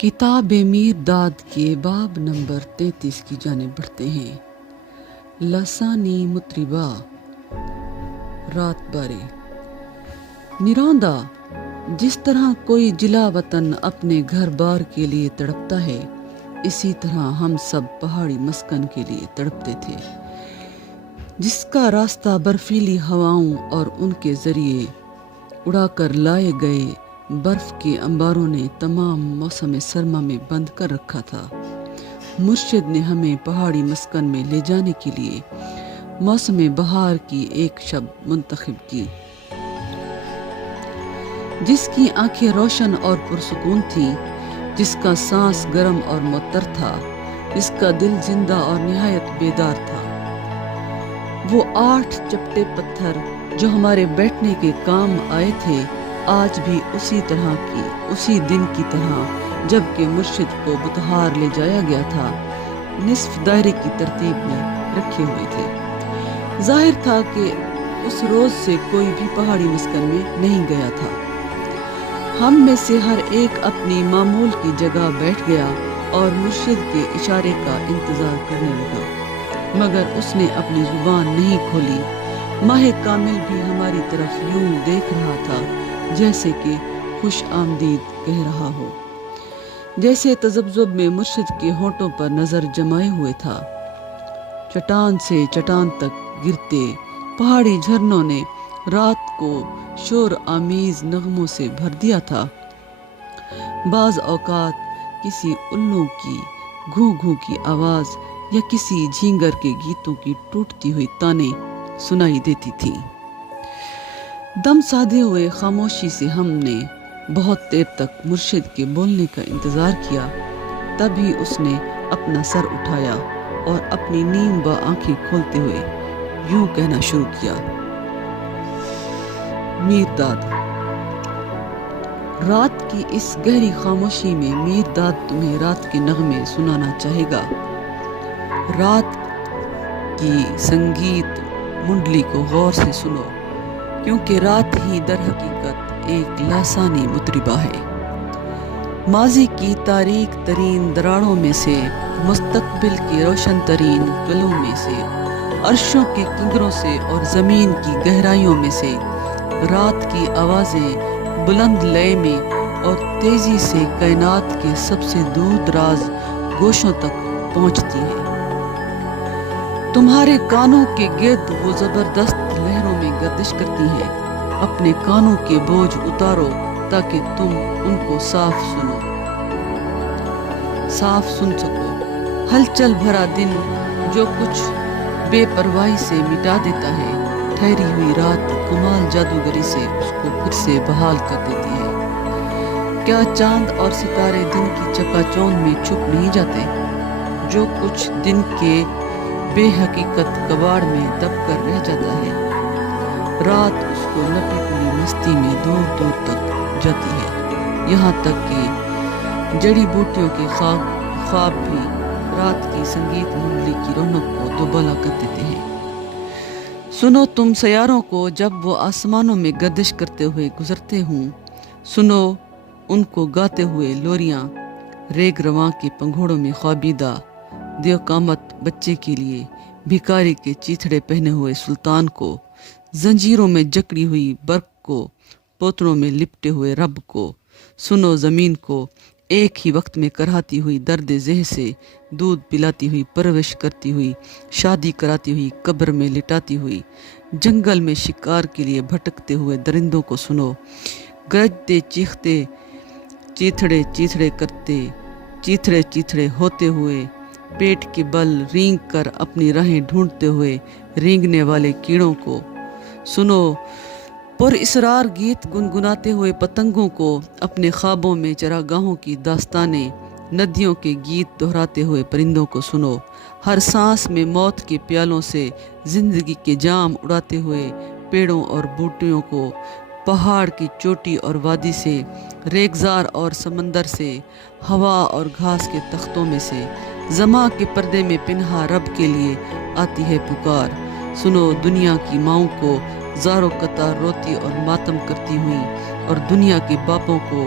کتاب میر داد کے باب نمبر 33 کی جانب بڑھتے ہیں۔ لسانی مطربہ رات بارے نراندہ، جس طرح کوئی جلا وطن اپنے گھر بار کے لیے تڑپتا ہے، اسی طرح ہم سب پہاڑی مسکن کے لیے تڑپتے تھے، جس کا راستہ برفیلی ہواؤں اور ان کے ذریعے اڑا کر لائے گئے برف کے انباروں نے تمام موسم سرما میں بند کر رکھا تھا۔ مرشد نے ہمیں پہاڑی مسکن میں لے جانے کے لیے موسم بہار کی ایک شب منتخب کی، جس کی آنکھیں روشن اور پرسکون تھیں، جس کا سانس گرم اور معطر تھا، جس کا دل زندہ اور نہایت بیدار تھا۔ وہ 8 چپٹے پتھر جو ہمارے بیٹھنے کے کام آئے تھے، آج بھی اسی دن کی طرح جب کہ مرشد کو بطحار لے جایا گیا تھا، نصف دائرے کی ترتیب میں رکھے ہوئے تھے۔ ظاہر تھا کہ اس روز سے کوئی بھی پہاڑی مسکن میں نہیں گیا تھا۔ ہم میں سے ہر ایک اپنی معمول کی جگہ بیٹھ گیا اور مرشد کے اشارے کا انتظار کرنے لگا، مگر اس نے اپنی زبان نہیں کھولی۔ ماہ کامل بھی ہماری طرف یوں دیکھ رہا تھا جیسے کہ خوش آمدید کہہ رہا ہو، جیسے تذبذب میں مرشد کے ہونٹوں پر نظر جمائے ہوئے تھا۔ چٹان سے چٹان تک گرتے پہاڑی جھرنوں نے رات کو شور آمیز نغموں سے بھر دیا تھا۔ بعض اوقات کسی الو کی گھو گھو کی آواز یا کسی جھینگر کے گیتوں کی ٹوٹتی ہوئی تانیں سنائی دیتی تھی۔ دم سادے ہوئے خاموشی سے ہم نے بہت دیر تک مرشد کے بولنے کا انتظار کیا، تبھی اس نے اپنا سر اٹھایا اور اپنی نیم با آنکھیں کھولتے ہوئے یوں کہنا شروع کیا۔ میر داد۔ رات کی اس گہری خاموشی میں میر داد تمہیں رات کے نغمے سنانا چاہے گا۔ رات کی سنگیت منڈلی کو غور سے سنو، کیونکہ رات ہی در حقیقت ایک لاسانی مطربہ ہے۔ ماضی کی تاریک ترین دراڑوں میں سے، مستقبل کے روشن ترین گلوں میں سے، عرشوں کے کنگروں سے اور زمین کی گہرائیوں میں سے، رات کی آوازیں بلند لے میں اور تیزی سے کائنات کے سب سے دور دراز گوشوں تک پہنچتی ہیں۔ تمہارے کانوں کے گرد وہ زبردست لہروں میں گردش کرتی ہیں۔ اپنے کانوں کے بوجھ اتارو تاکہ تم ان کو صاف سن سکو۔ ہلچل بھرا دن جو کچھ بے پرواہی سے مٹا دیتا ہے، ٹھہری ہوئی رات کمال جادوگری سے اس کو پھر سے بحال کر دیتی ہے۔ کیا چاند اور ستارے دن کی چکا چوند میں چھپ نہیں جاتے؟ جو کچھ دن کے بے حقیقت کباڑ میں دب کر رہ جاتا ہے، رات اس کو لپی پلی مستی میں دور دور تک جاتی ہے، یہاں تک کہ جڑی بوٹیوں کے خواب بھی رات کی سنگیت منڈلی کی رونق کو دوبالا کر دیتے ہیں۔ سنو تم سیاروں کو جب وہ آسمانوں میں گردش کرتے ہوئے گزرتے ہوں، سنو ان کو گاتے ہوئے لوریاں، ریگ رواں کے پنگھوڑوں میں خوابیدہ دیو قامت بچے کے لیے، بھکاری کے چیتھڑے پہنے ہوئے سلطان کو، زنجیروں میں جکڑی ہوئی برق کو، پوتڑوں میں لپٹے ہوئے رب کو۔ سنو زمین کو ایک ہی وقت میں کراہتی ہوئی درد زہ سے دودھ پلاتی ہوئی، پرورش کرتی ہوئی، شادی کراتی ہوئی، قبر میں لٹاتی ہوئی، جنگل میں شکار کے لیے بھٹکتے ہوئے درندوں کو سنو، گرجتے چیختے چیتھڑے چیتھڑے کرتے، چیتھڑے ہوتے ہوئے، پیٹ کے بل رینگ کر اپنی راہیں ڈھونڈتے ہوئے رینگنے والے کیڑوں کو سنو، پر اسرار گیت گنگناتے ہوئے پتنگوں کو، اپنے خوابوں میں چراگاہوں کی داستانیں، ندیوں کے گیت دہراتے ہوئے پرندوں کو سنو، ہر سانس میں موت کے پیالوں سے زندگی کے جام اڑاتے ہوئے پیڑوں اور بوٹیوں کو، پہاڑ کی چوٹی اور وادی سے، ریگزار اور سمندر سے، ہوا اور گھاس کے تختوں میں سے، زماں کے پردے میں پنہا رب کے لیے آتی ہے پکار۔ سنو دنیا کی ماؤں کو زار و قطار روتی اور ماتم کرتی ہوئی، اور دنیا کے باپوں کو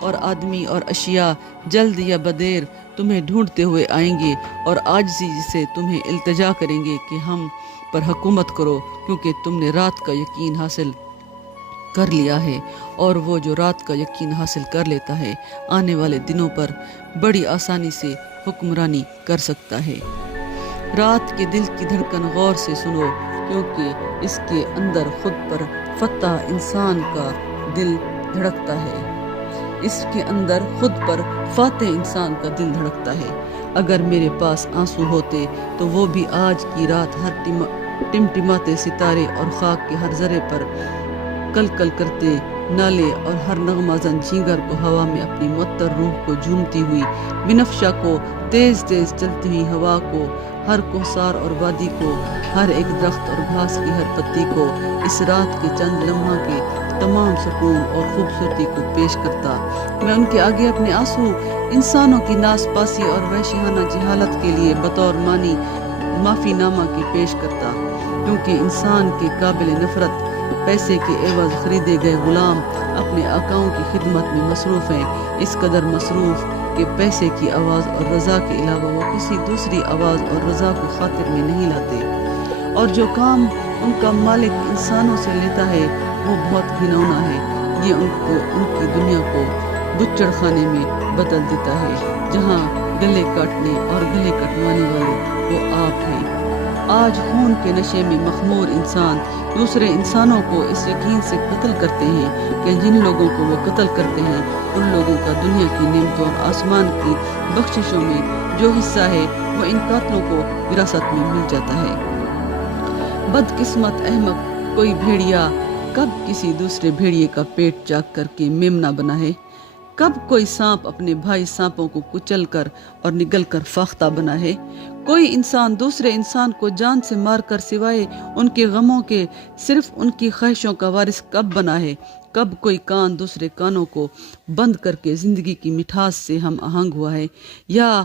اور آدمی اور اشیاء جلد یا بدیر تمہیں ڈھونڈتے ہوئے آئیں گے اور عاجزی سے تمہیں التجا کریں گے کہ ہم پر حکومت کرو، کیونکہ تم نے رات کا یقین حاصل کر لیا ہے، اور وہ جو رات کا یقین حاصل کر لیتا ہے آنے والے دنوں پر بڑی آسانی سے حکمرانی کر سکتا ہے۔ رات کے دل کی دھڑکن غور سے سنو، کیونکہ اس کے اندر خود پر فتح انسان کا دل دھڑکتا ہے، اس کے اندر خود پر فاتح انسان کا دل دھڑکتا ہے۔ اگر میرے پاس آنسو ہوتے تو وہ بھی آج کی رات ہر ٹمٹماتے ستارے اور خاک کے ہر ذرے پر کل کل کرتے نالے اور ہر نغمہ زن جھینگر کو ہوا میں اپنی معطر روح کو جھومتی ہوئی بنفشہ کو، تیز تیز چلتی ہوئی ہوا کو، ہر کوثار اور وادی کو، ہر ایک درخت اور گھاس کی ہر پتی کو، اس رات کے چند لمحہ کے تمام سکون اور خوبصورتی کو پیش کرتا۔ میں ان کے آگے اپنے آنسو انسانوں کی ناس پاسی اور وحشیانہ جہالت کے لیے بطور معافی نامہ کے پیش کرتا، کیونکہ انسان کے قابل نفرت پیسے کے عوض خریدے گئے غلام اپنے آقاؤں کی خدمت میں مصروف ہیں، اس قدر مصروف کہ پیسے کی آواز اور رضا کے علاوہ وہ کسی دوسری آواز اور رضا کو خاطر میں نہیں لاتے، اور جو کام ان کا مالک انسانوں سے لیتا ہے وہ بہت گھنونا ہے۔ یہ ان کی دنیا کو بچڑ خانے میں بدل دیتا ہے، جہاں گلے کاٹنے اور گلے کٹوانے والے وہ آپ ہیں۔ آج خون کے نشے میں مخمور انسان دوسرے انسانوں کو اس یقین سے قتل کرتے ہیں کہ جن لوگوں کو وہ قتل کرتے ہیں ان لوگوں کا دنیا کی نعمتوں اور آسمان کی بخششوں میں جو حصہ ہے وہ ان قاتلوں کو وراثت میں مل جاتا ہے۔ بدقسمت احمق کوئی بھیڑیا کب کسی دوسرے بھیڑیے کا پیٹ چاک کر کے میمنہ بنا ہے؟ کب کوئی سانپ اپنے بھائی سانپوں کو کچل کر اور نگل کر فاختہ بنا ہے؟ کوئی انسان دوسرے انسان کو جان سے مار کر سوائے ان کے غموں کے صرف ان کی خواہشوں کا وارث کب بنا ہے؟ کب کوئی کان دوسرے کانوں کو بند کر کے زندگی کی مٹھاس سے ہم آہنگ ہوا ہے؟ یا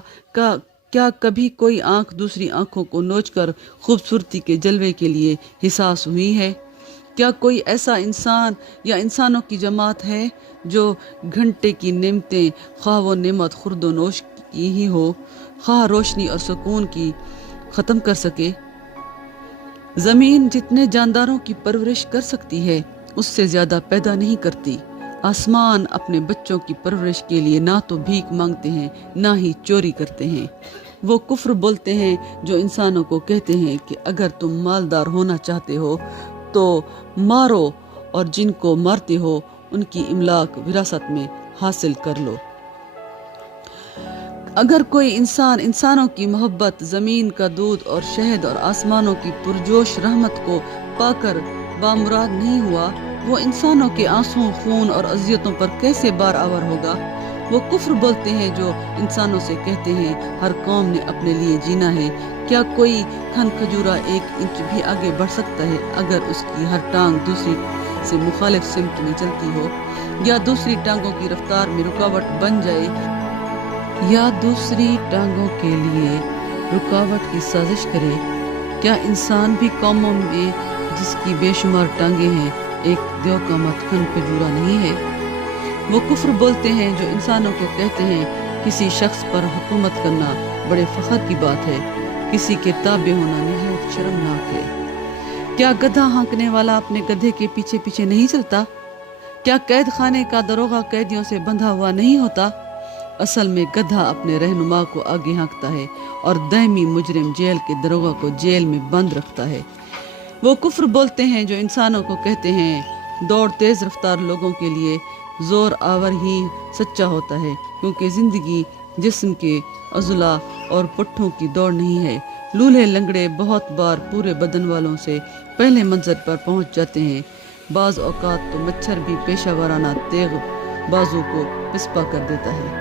کیا کبھی کوئی آنکھ دوسری آنکھوں کو نوچ کر خوبصورتی کے جلوے کے لیے حساس ہوئی ہے؟ کیا کوئی ایسا انسان یا انسانوں کی جماعت ہے جو گھنٹے کی نعمتیں خواہ وہ نعمت خورد و نوش کی ہی ہو، خواہ روشنی اور سکون کی ختم کر سکے؟ زمین جتنے جانداروں کی پرورش کر سکتی ہے اس سے زیادہ پیدا نہیں کرتی۔ آسمان اپنے بچوں کی پرورش کے لیے نہ تو بھیک مانگتے ہیں نہ ہی چوری کرتے ہیں۔ وہ کفر بولتے ہیں جو انسانوں کو کہتے ہیں کہ اگر تم مالدار ہونا چاہتے ہو تو مارو، اور جن کو مارتے ہو ان کی املاک وراثت میں حاصل کر لو۔ اگر کوئی انسانوں کی محبت، زمین کا دودھ اور شہد اور آسمانوں کی پرجوش رحمت کو پا کر بامراد نہیں ہوا، وہ انسانوں کے آنسوں، خون اور اذیتوں پر کیسے بار آور ہوگا؟ وہ کفر بولتے ہیں جو انسانوں سے کہتے ہیں ہر قوم نے اپنے لیے جینا ہے۔ کیا کوئی کھن کھجورا 1 انچ بھی آگے بڑھ سکتا ہے اگر اس کی ہر ٹانگ دوسری سے مخالف سمت میں چلتی ہو، یا دوسری ٹانگوں کی رفتار میں رکاوٹ بن جائے، یا دوسری ٹانگوں کے لیے رکاوٹ کی سازش کرے؟ کیا انسان بھی قوموں میں جس کی بے شمار ٹانگیں ہیں ایک دیو کا مت کھن کھجورا نہیں ہے؟ وہ کفر بولتے ہیں جو انسانوں کو کہتے ہیں کسی شخص پر حکومت کرنا بڑے فخر کی بات ہے، کسی کے تابع ہونا نہایت شرمناک ہے۔ کیا گدھا ہانکنے والا اپنے گدھے کے پیچھے پیچھے نہیں چلتا؟ کیا قید خانے کا دروغہ قیدیوں سے بندھا ہوا نہیں ہوتا؟ اصل میں گدھا اپنے رہنما کو آگے ہانکتا ہے اور دائمی مجرم جیل کے دروغہ کو جیل میں بند رکھتا ہے۔ وہ کفر بولتے ہیں جو انسانوں کو کہتے ہیں دوڑ تیز رفتار لوگوں کے لیے زور آور ہی سچا ہوتا ہے، کیونکہ زندگی جسم کے عضلات اور پٹھوں کی دوڑ نہیں ہے۔ لولہے لنگڑے بہت بار پورے بدن والوں سے پہلے منزل پر پہنچ جاتے ہیں، بعض اوقات تو مچھر بھی پیشہ ورانہ تیغ بازو کو پسپا کر دیتا ہے۔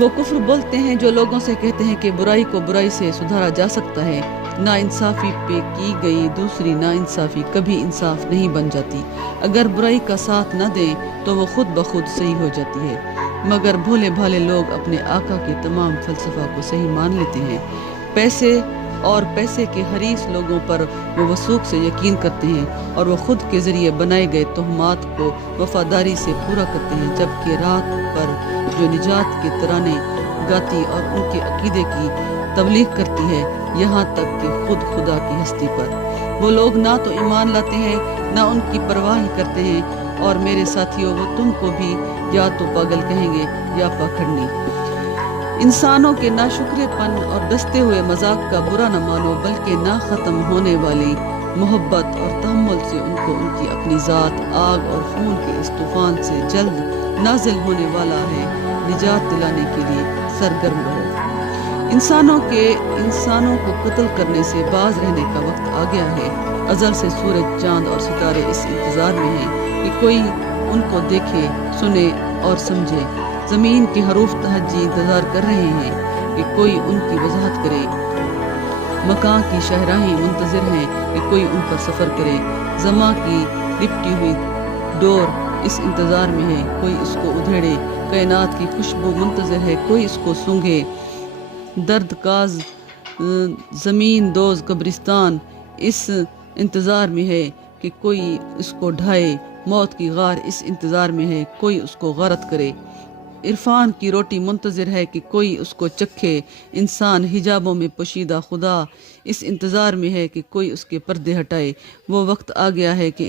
وہ کفر بولتے ہیں جو لوگوں سے کہتے ہیں کہ برائی کو برائی سے سدھارا جا سکتا ہے۔ نا انصافی پہ کی گئی دوسری نا انصافی کبھی انصاف نہیں بن جاتی۔ اگر برائی کا ساتھ نہ دیں تو وہ خود بخود صحیح ہو جاتی ہے، مگر بھولے بھالے لوگ اپنے آقا کے تمام فلسفہ کو صحیح مان لیتے ہیں۔ پیسے اور پیسے کے حریص لوگوں پر وہ وثوق سے یقین کرتے ہیں اور وہ خود کے ذریعے بنائے گئے تہمات کو وفاداری سے پورا کرتے ہیں، جبکہ رات پر جو نجات کے ترانے گاتی اور ان کے عقیدے کی تبلیغ کرتی ہے، یہاں تک کہ خود خدا کی ہستی پر وہ لوگ نہ تو ایمان لاتے ہیں نہ ان کی پرواہ ہی کرتے ہیں۔ اور میرے ساتھیوں، وہ تم کو بھی یا تو پاگل کہیں گے یا پاکھڑنی۔ انسانوں کے ناشکرے پن اور دستے ہوئے مذاق کا برا نہ مانو، بلکہ نہ ختم ہونے والی محبت اور تحمل سے ان کو ان کی اپنی ذات آگ اور خون کے اس طوفان سے جلد نازل ہونے والا ہے نجات دلانے کے لیے سرگرم رہو۔ انسانوں کو قتل کرنے سے باز رہنے کا وقت آ گیا ہے۔ ازل سے سورج، چاند اور ستارے اس انتظار میں ہیں کہ کوئی ان کو دیکھے، سنے اور سمجھے۔ زمین کے حروف تہجی انتظار کر رہے ہیں کہ کوئی ان کی وضاحت کرے۔ مکان کی شاہراہیں منتظر ہیں کہ کوئی ان پر سفر کرے۔ زماں کی لپٹی ہوئی ڈور اس انتظار میں ہے کوئی اس کو ادھیڑے۔ کائنات کی خوشبو منتظر ہے کوئی اس کو سونگھے۔ درد کاز زمین دوز قبرستان اس انتظار میں ہے کہ کوئی اس کو ڈھائے۔ موت کی غار اس انتظار میں ہے کوئی اس کو غارت کرے۔ عرفان کی روٹی منتظر ہے کہ کوئی اس کو چکھے۔ انسان حجابوں میں پوشیدہ خدا اس انتظار میں ہے کہ کوئی اس کے پردے ہٹائے۔ وہ وقت آ گیا ہے کہ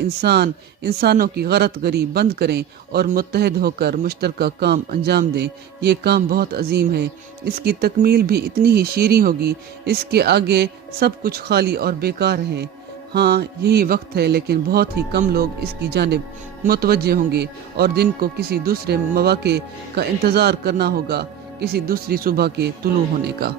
انسانوں کی غارت گری بند کریں اور متحد ہو کر مشترکہ کام انجام دیں۔ یہ کام بہت عظیم ہے، اس کی تکمیل بھی اتنی ہی شیریں ہوگی۔ اس کے آگے سب کچھ خالی اور بیکار ہے۔ ہاں، یہی وقت ہے، لیکن بہت ہی کم لوگ اس کی جانب متوجہ ہوں گے، اور دن کو کسی دوسرے مواقع کا انتظار کرنا ہوگا، کسی دوسری صبح کے طلوع ہونے کا۔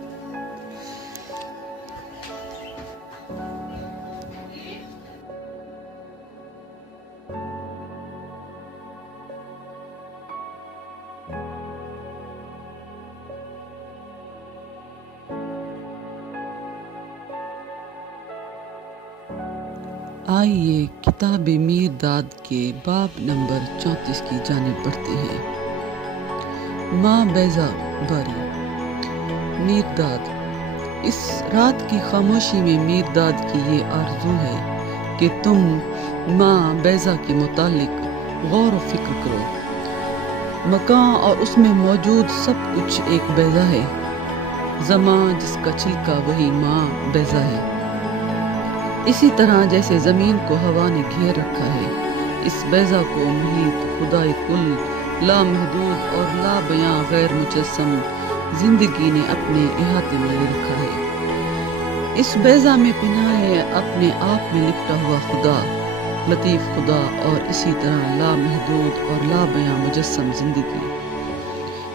آئیے کتاب میر داد کے باب نمبر 34 کی جانب بڑھتے ہیں۔ ماں بیضہ باری۔ میر داد۔ اس رات کی خاموشی میں میر داد کی یہ آرزو ہے کہ تم ماں بیضہ کے متعلق غور و فکر کرو۔ مکان اور اس میں موجود سب کچھ ایک بیضہ ہے۔ زماں جس کا چھلکا وہی ماں بیضہ ہے۔ اسی طرح جیسے زمین کو ہوا نے گھیر رکھا ہے، اس بیضہ کو محیط خدائے کل لامحدود اور لا بیاں غیر مجسم زندگی نے اپنے احاطے میں لے رکھا ہے۔ اس بیضہ میں پنہاں ہے اپنے آپ میں لپٹا ہوا خدا، لطیف خدا، اور اسی طرح لامحدود اور لا بیاں مجسم زندگی۔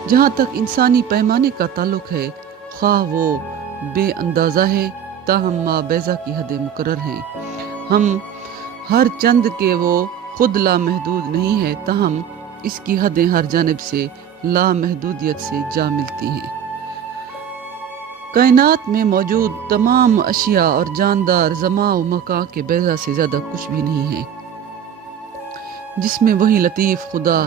جہاں تک انسانی پیمانے کا تعلق ہے، خواہ وہ بے اندازہ ہے، تاہم ماں بیضہ کی حدیں مقرر ہیں۔ ہم ہر چند کے وہ خود لامحدود نہیں ہے، تاہم اس کی حدیں ہر جانب سے لامحدودیت سے جا ملتی ہیں۔ کائنات میں موجود تمام اشیاء اور جاندار زماں و مکان کے بیضہ سے زیادہ کچھ بھی نہیں ہے، جس میں وہی لطیف خدا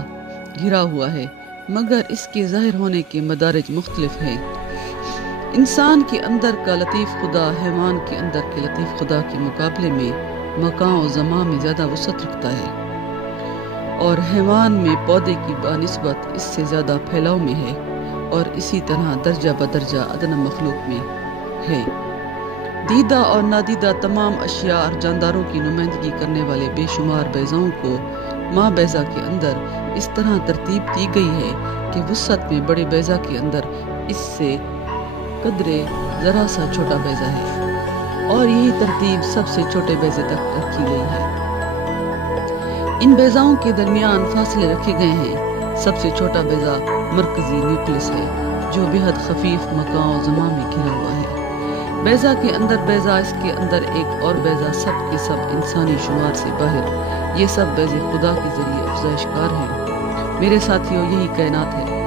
گھرا ہوا ہے، مگر اس کے ظاہر ہونے کے مدارج مختلف ہیں۔ انسان کے اندر کا لطیف خدا حیوان کے اندر کے لطیف خدا کے مقابلے میں مکان و زمان میں زیادہ وسعت رکھتا ہے، اور حیوان میں پودے کی بنسبت اس سے زیادہ پھیلاؤ میں ہے، اور اسی طرح درجہ بدرجہ ادنی مخلوق میں ہے۔ دیدہ اور نادیدہ تمام اشیاء اور جانداروں کی نمائندگی کرنے والے بے شمار بیضاؤں کو ماں بیضہ کے اندر اس طرح ترتیب دی گئی ہے کہ وسعت میں بڑے بیضہ کے اندر اس سے قدرے ذرا سا چھوٹا بیضہ ہے، اور یہی ترتیب سب سے چھوٹے بیضے تک رکھی گئی ہے۔ ان بیضاؤں کے درمیان فاصلے رکھے گئے ہیں۔ سب سے چھوٹا بیضہ مرکزی نیوکلس ہے، جو بے حد خفیف مکان و زمان میں گھرا ہوا ہے۔ بیضہ کے اندر بیضہ، اس کے اندر ایک اور بیضہ، سب کے سب انسانی شمار سے باہر۔ یہ سب بیضے خدا کے ذریعے افزائش کار ہیں۔ میرے ساتھیوں، یہی کائنات ہے۔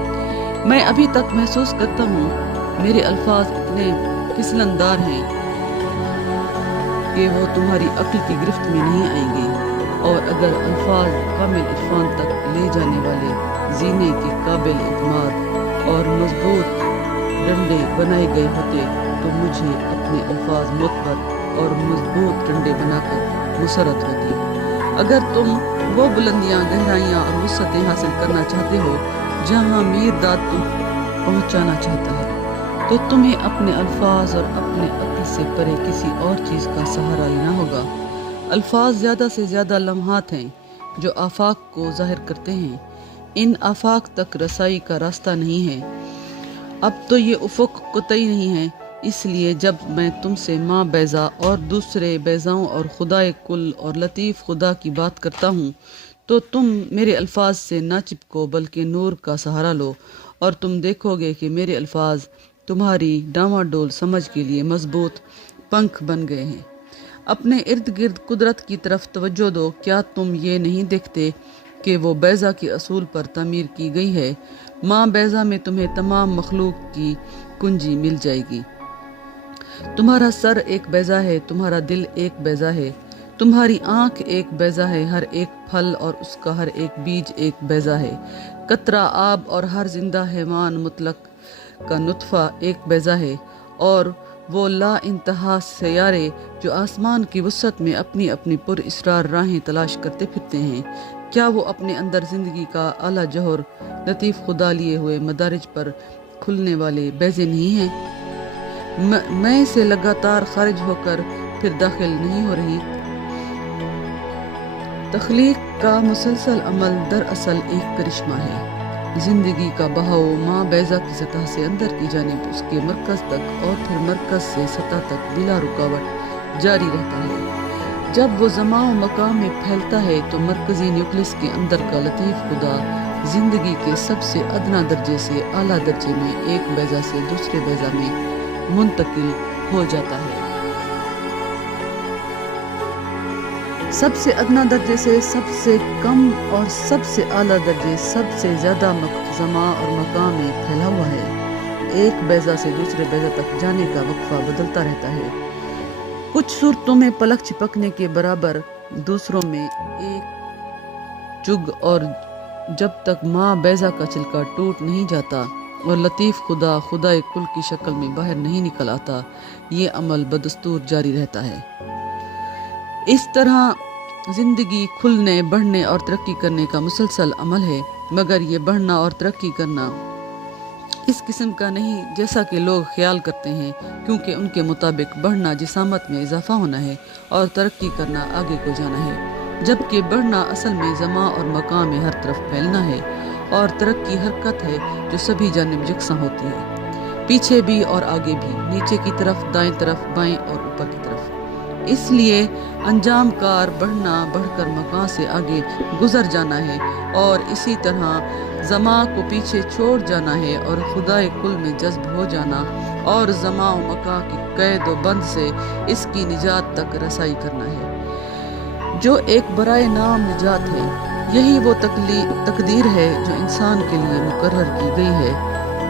میں ابھی تک محسوس کرتا ہوں میرے الفاظ اتنے پھسلندار ہیں کہ وہ تمہاری عقل کی گرفت میں نہیں آئیں گے، اور اگر الفاظ کامل عرفان تک لے جانے والے زینے کے قابل اعتماد اور مضبوط ڈنڈے بنائے گئے ہوتے تو مجھے اپنے الفاظ معتبر اور مضبوط ڈنڈے بنا کر مسرت ہوتی۔ اگر تم وہ بلندیاں، گہرائیاں اور وسعتیں حاصل کرنا چاہتے ہو جہاں میر داد تم پہنچانا چاہتا ہے، تو تمہیں اپنے الفاظ اور اپنے عقل سے پرے کسی اور چیز کا سہارا لینا ہوگا۔ الفاظ زیادہ سے زیادہ لمحات ہیں جو آفاق کو ظاہر کرتے ہیں، ان آفاق تک رسائی کا راستہ نہیں ہے۔ اب تو یہ افق قطعی نہیں ہے، اس لیے جب میں تم سے ماں بیضا اور دوسرے بیضاؤں اور خدائے کل اور لطیف خدا کی بات کرتا ہوں تو تم میرے الفاظ سے نہ چپکو بلکہ نور کا سہارا لو، اور تم دیکھو گے کہ میرے الفاظ تمہاری ڈاواڈول سمجھ کے لیے مضبوط پنکھ بن گئے ہیں۔ اپنے ارد گرد قدرت کی طرف توجہ دو، کیا تم یہ نہیں دیکھتے کہ وہ بیضا کے اصول پر تعمیر کی گئی ہے؟ ماں بیضا میں تمہیں تمام مخلوق کی کنجی مل جائے گی۔ تمہارا سر ایک بیضا ہے، تمہارا دل ایک بیضا ہے، تمہاری آنکھ ایک بیضا ہے، ہر ایک پھل اور اس کا ہر ایک بیج ایک بیضا ہے، قطرہ آب اور ہر زندہ حیوان مطلق کا نطفہ ایک بیضا ہے، اور وہ لا انتہا سیارے جو آسمان کی وسعت میں اپنی اپنی پر اسرار راہیں تلاش کرتے پھرتے ہیں، کیا وہ اپنے اندر زندگی کا اعلیٰ جوہر لطیف خدا لیے ہوئے مدارج پر کھلنے والے بیضے نہیں ہیں؟ میں سے لگاتار خارج ہو کر پھر داخل نہیں ہو رہی۔ تخلیق کا مسلسل عمل دراصل ایک کرشمہ ہے۔ زندگی کا بہاؤ ماں بیضا کی سطح سے اندر کی جانب اس کے مرکز تک اور پھر مرکز سے سطح تک بلا رکاوٹ جاری رہتا ہے۔ جب وہ زمان و مکان میں پھیلتا ہے تو مرکزی نیوکلس کے اندر کا لطیف خدا زندگی کے سب سے ادنا درجے سے اعلیٰ درجے میں ایک بیضا سے دوسرے بیضا میں منتقل ہو جاتا ہے۔ سب سے ادنا درجے سے سب سے کم اور سب سے اعلیٰ درجے سب سے زیادہ زمان اور مکان میں پھیلا ہوا ہے۔ ایک بیضا سے دوسرے بیضا تک جانے کا وقفہ بدلتا رہتا ہے، کچھ صورتوں میں پلک چپکنے کے برابر، دوسروں میں ایک چگ، اور جب تک ماں بیضا کا چھلکا ٹوٹ نہیں جاتا اور لطیف خدا خدائے کل کی شکل میں باہر نہیں نکل آتا، یہ عمل بدستور جاری رہتا ہے۔ اس طرح زندگی کھلنے، بڑھنے اور ترقی کرنے کا مسلسل عمل ہے، مگر یہ بڑھنا اور ترقی کرنا اس قسم کا نہیں جیسا کہ لوگ خیال کرتے ہیں، کیونکہ ان کے مطابق بڑھنا جسامت میں اضافہ ہونا ہے اور ترقی کرنا آگے کو جانا ہے، جبکہ بڑھنا اصل میں زمان اور مکان میں ہر طرف پھیلنا ہے، اور ترقی حرکت ہے جو سبھی جانب یکساں ہوتی ہے، پیچھے بھی اور آگے بھی، نیچے کی طرف، دائیں طرف، بائیں اور اوپر کی طرف۔ اس لیے انجام کار بڑھنا، بڑھ کر مکان سے آگے گزر جانا ہے، اور اسی طرح زمان کو پیچھے چھوڑ جانا ہے اور خدائے کل میں جذب ہو جانا، اور زمان و مکان کی قید و بند سے اس کی نجات تک رسائی کرنا ہے، جو ایک برائے نام نجات ہے۔ یہی وہ تقدیر ہے جو انسان کے لیے مقرر کی گئی ہے۔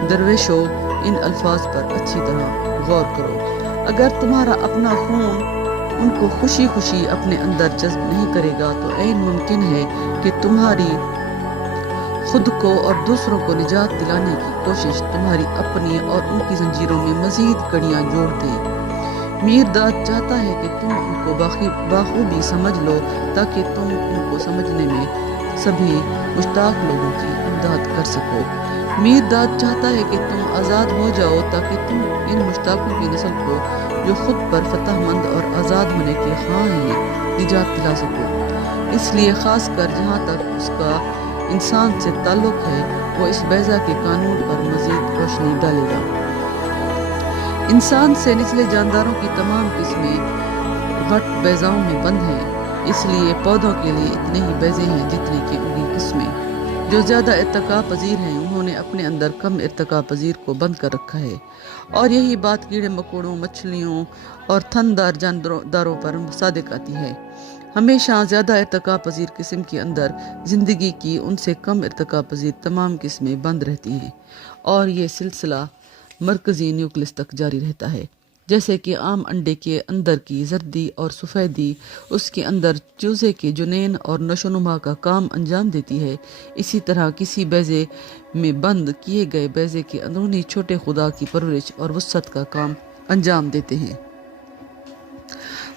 درویشو، ان الفاظ پر اچھی طرح غور کرو۔ اگر تمہارا اپنا خون ان کو خوشی خوشی اپنے اندر جذب نہیں کرے گا تو عین ممکن ہے کہ تمہاری خود کو اور دوسروں کو نجات دلانے کی کوشش تمہاری اپنی اور ان کی زنجیروں میں مزید کڑیاں جوڑ دے۔ میر داد چاہتا ہے کہ تم ان کو بخوبی سمجھ لو تاکہ تم ان کو سمجھنے میں سبھی مشتاق لوگوں کی امداد کر سکو۔ میر داد چاہتا ہے کہ تم آزاد ہو جاؤ تاکہ تم ان مشتاقوں کی نسل کو جو خود پر فتح مند اور آزاد ہونے کے خواہاں ہیں نجات دلا سکو۔ اس لیے خاص کر جہاں تک اس کا انسان سے تعلق ہے وہ اس بیضا کے قانون پر مزید روشنی ڈالے گا۔ انسان سے نچلے جانداروں کی تمام قسمیں غٹ بیضاؤں میں بند ہیں، اس لیے پودوں کے لیے اتنے ہی بیضے ہیں جتنے کہ ان کی قسمیں۔ جو زیادہ ارتقا پذیر ہیں انہوں نے اپنے اندر کم ارتقا پذیر کو بند کر رکھا ہے، اور یہی بات کیڑے مکوڑوں، مچھلیوں اور تھن دار جانداروں پر صادق آتی ہے۔ ہمیشہ زیادہ ارتقا پذیر قسم کے اندر زندگی کی ان سے کم ارتقا پذیر تمام قسمیں بند رہتی ہیں، اور یہ سلسلہ مرکزی نیوکلس تک جاری رہتا ہے۔ جیسے کہ عام انڈے کے اندر کی زردی اور سفیدی اس کے اندر چوزے کے جنین اور نشو و نما کا کام انجام دیتی ہے، اسی طرح کسی بیضے میں بند کیے گئے بیضے کے اندرونی چھوٹے خدا کی پرورش اور وسعت کا کام انجام دیتے ہیں۔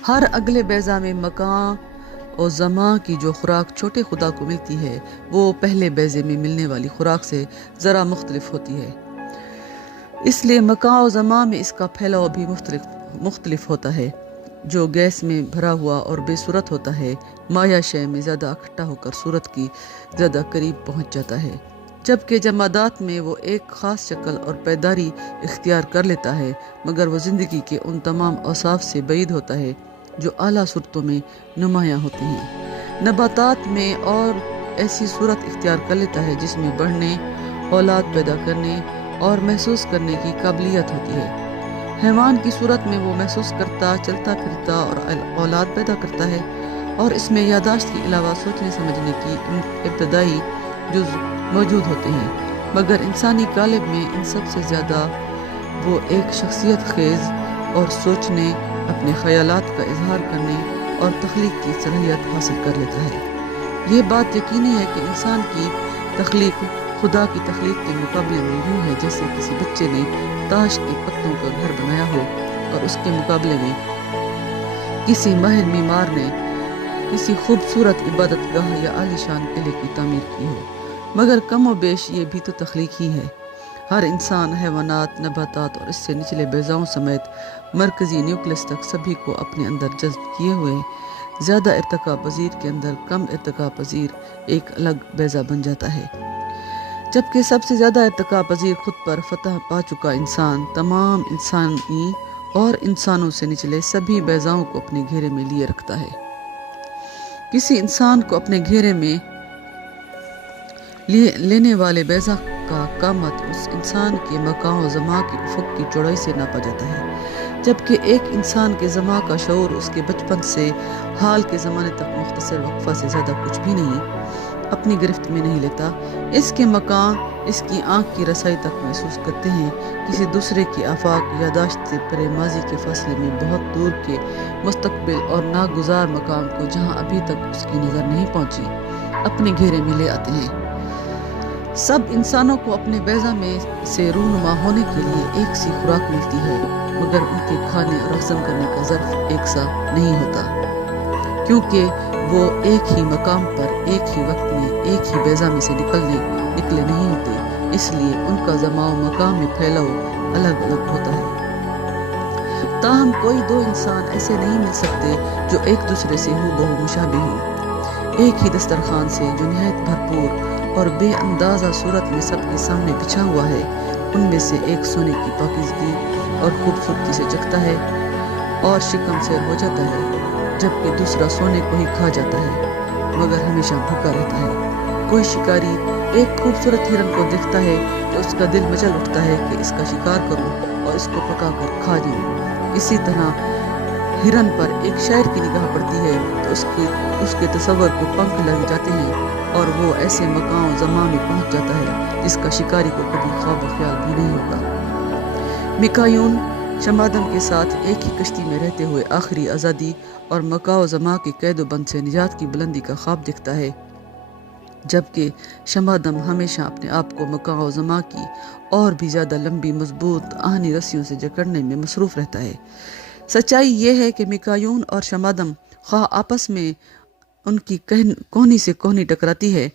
ہر اگلے بیضہ میں مکان اور زمان کی جو خوراک چھوٹے خدا کو ملتی ہے وہ پہلے بیضے میں ملنے والی خوراک سے ذرا مختلف ہوتی ہے، اس لیے مکان و زمان میں اس کا پھیلاؤ بھی مختلف ہوتا ہے۔ جو گیس میں بھرا ہوا اور بے صورت ہوتا ہے، مایا شے میں زیادہ اکٹھا ہو کر صورت کی زیادہ قریب پہنچ جاتا ہے، جبکہ جمادات میں وہ ایک خاص شکل اور پیداری اختیار کر لیتا ہے، مگر وہ زندگی کے ان تمام اوصاف سے بعید ہوتا ہے جو اعلیٰ صورتوں میں نمایاں ہوتے ہیں۔ نباتات میں اور ایسی صورت اختیار کر لیتا ہے جس میں بڑھنے، اولاد پیدا کرنے اور محسوس کرنے کی قابلیت ہوتی ہے۔ حیوان کی صورت میں وہ محسوس کرتا، چلتا پھرتا اور اولاد پیدا کرتا ہے، اور اس میں یادداشت کے علاوہ سوچنے سمجھنے کی ابتدائی جز موجود ہوتے ہیں، مگر انسانی قالب میں ان سب سے زیادہ وہ ایک شخصیت خیز اور سوچنے، اپنے خیالات کا اظہار کرنے اور تخلیق کی صلاحیت حاصل کر لیتا ہے۔ یہ بات یقینی ہے کہ انسان کی تخلیق خدا کی تخلیق کے مقابلے میں یوں ہے جیسے کسی بچے نے تاش کے پتوں کا گھر بنایا ہو اور اس کے مقابلے میں کسی ماہر معمار نے کسی خوبصورت عبادت گاہ یا عالی شان قلعے کی تعمیر کی ہو، مگر کم و بیش یہ بھی تو تخلیق ہی ہے۔ ہر انسان، حیوانات، نباتات اور اس سے نچلے بیضاؤں سمیت مرکزی نیوکلس تک سبھی کو اپنے اندر جذب کیے ہوئے زیادہ ارتقا پذیر کے اندر کم ارتقا پذیر ایک الگ بیضہ بن جاتا ہے، جبکہ سب سے زیادہ ارتقا پذیر خود پر فتح پا چکا انسان تمام انسانی اور انسانوں سے نچلے سبھی بیضاؤں کو اپنے گھیرے میں لیے رکھتا ہے۔ کسی انسان کو اپنے گھیرے میں لینے والے بیضہ کا قامت اس انسان کے مکان و زمان کی افق کی چوڑائی سے ناپا جاتا ہے، جبکہ ایک انسان کے زمان کا شعور اس کے بچپن سے حال کے زمانے تک مختصر وقفہ سے زیادہ کچھ بھی نہیں اپنی گرفت میں نہیں لیتا۔ اس کے مکان اس کی آنکھ کی رسائی تک محسوس کرتے ہیں، کسی دوسرے کی آفاق یادداشت سے پرے ماضی کے فاصلے میں بہت دور کے مستقبل اور ناگزار مقام کو جہاں ابھی تک اس کی نظر نہیں پہنچی اپنے گھیرے میں لے آتے ہیں۔ سب انسانوں کو اپنے بیضہ میں سے رونما ہونے کے لیے ایک سی خوراک ملتی ہے، مگر ان کے کھانے اور ہضم کرنے کا ظرف ایک سا نہیں ہوتا، کیونکہ وہ ایک ہی مقام پر ایک ہی وقت میں ایک ہی بیضہ میں سے نکلے نہیں ہوتے، اس لیے ان کا زمان و مقام میں پھیلاؤ الگ الگ ہوتا ہے۔ تاہم کوئی دو انسان ایسے نہیں مل سکتے جو ایک دوسرے سے ہو بہو مشابہ ہوں۔ ایک ہی دسترخوان سے جو نہایت بھرپور اور بے اندازہ صورت میں سب کے سامنے بچھا ہوا ہے، ان میں سے ایک سونے کی پاکیزگی اور خوبصورتی سے چکھتا ہے اور شکم سیر ہو جاتا ہے، جبکہ دوسرا سونے کو ہی کھا جاتا ہے مگر ہمیشہ بھوکا رہتا ہے۔ کوئی شکاری ایک خوبصورت ہرن کو دیکھتا ہے تو اس کا دل مچل اٹھتا ہے کہ اس کا شکار کروں اور اس کو پکا کر کھا جاؤں۔ اسی طرح ہرن پر ایک شاعر کی نگاہ پڑتی ہے تو اس کے تصور کو پنکھ لگ جاتے ہیں اور وہ ایسے مقام زمان میں پہنچ جاتا ہے جس کا شکاری کو کبھی خواب و خیال بھی نہیں ہوگا۔ میکایون شمادن کے ساتھ ایک ہی کشتی میں رہتے ہوئے آخری آزادی اور مکان و زمان کے قید و بند سے نجات کی بلندی کا خواب دیکھتا ہے، جبکہ شمادم ہمیشہ اپنے آپ کو مکان و زمان کی اور بھی زیادہ لمبی مضبوط آہنی رسیوں سے جکڑنے میں مصروف رہتا ہے۔ سچائی یہ ہے کہ میکایون اور شمادم خواہ آپس میں ان کی کوہنی سے کوہنی ٹکراتی ہے،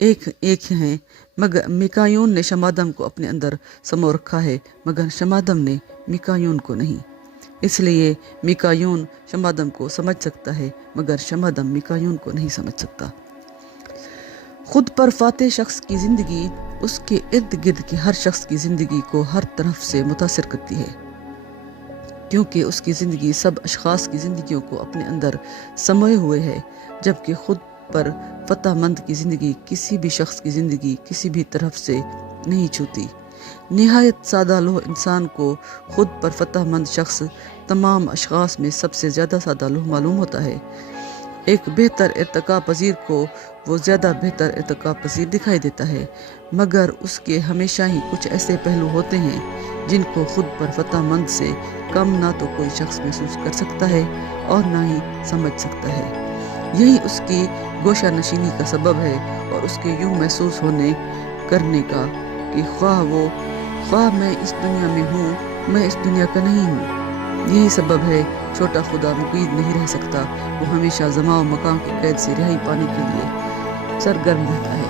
ایک ہیں، مگر میکایون نے شمادم کو اپنے اندر سمو رکھا ہے مگر شمادم نے میکایون کو نہیں۔ اس لیے میکایون شمادم کو سمجھ سکتا ہے مگر شمادم میکایون کو نہیں سمجھ سکتا۔ خود پر فاتح شخص کی زندگی اس کے ارد گرد کے ہر شخص کی زندگی کو ہر طرف سے متاثر کرتی ہے، کیونکہ اس کی زندگی سب اشخاص کی زندگیوں کو اپنے اندر سموئے ہوئے ہے، جبکہ خود پر فتح مند کی زندگی کسی بھی شخص کی زندگی کسی بھی طرف سے نہیں چھوتی۔ نہایت سادہ لوح انسان کو خود پر فتح مند شخص تمام اشخاص میں سب سے زیادہ سادہ لوح معلوم ہوتا ہے۔ ایک بہتر ارتقا پذیر کو وہ زیادہ بہتر ارتقا پذیر دکھائی دیتا ہے، مگر اس کے ہمیشہ ہی کچھ ایسے پہلو ہوتے ہیں جن کو خود پر فتح مند سے کم نہ تو کوئی شخص محسوس کر سکتا ہے اور نہ ہی سمجھ سکتا ہے۔ یہی اس کی گوشہ نشینی کا سبب ہے اور اس کے یوں محسوس ہونے کرنے کا کہ خواہ میں اس دنیا میں ہوں میں اس دنیا کا نہیں ہوں۔ یہی سبب ہے چھوٹا خدا مقید نہیں رہ سکتا، وہ ہمیشہ زمان و مکان کی قید سے رہائی پانے کے لیے سرگرم رہتا ہے۔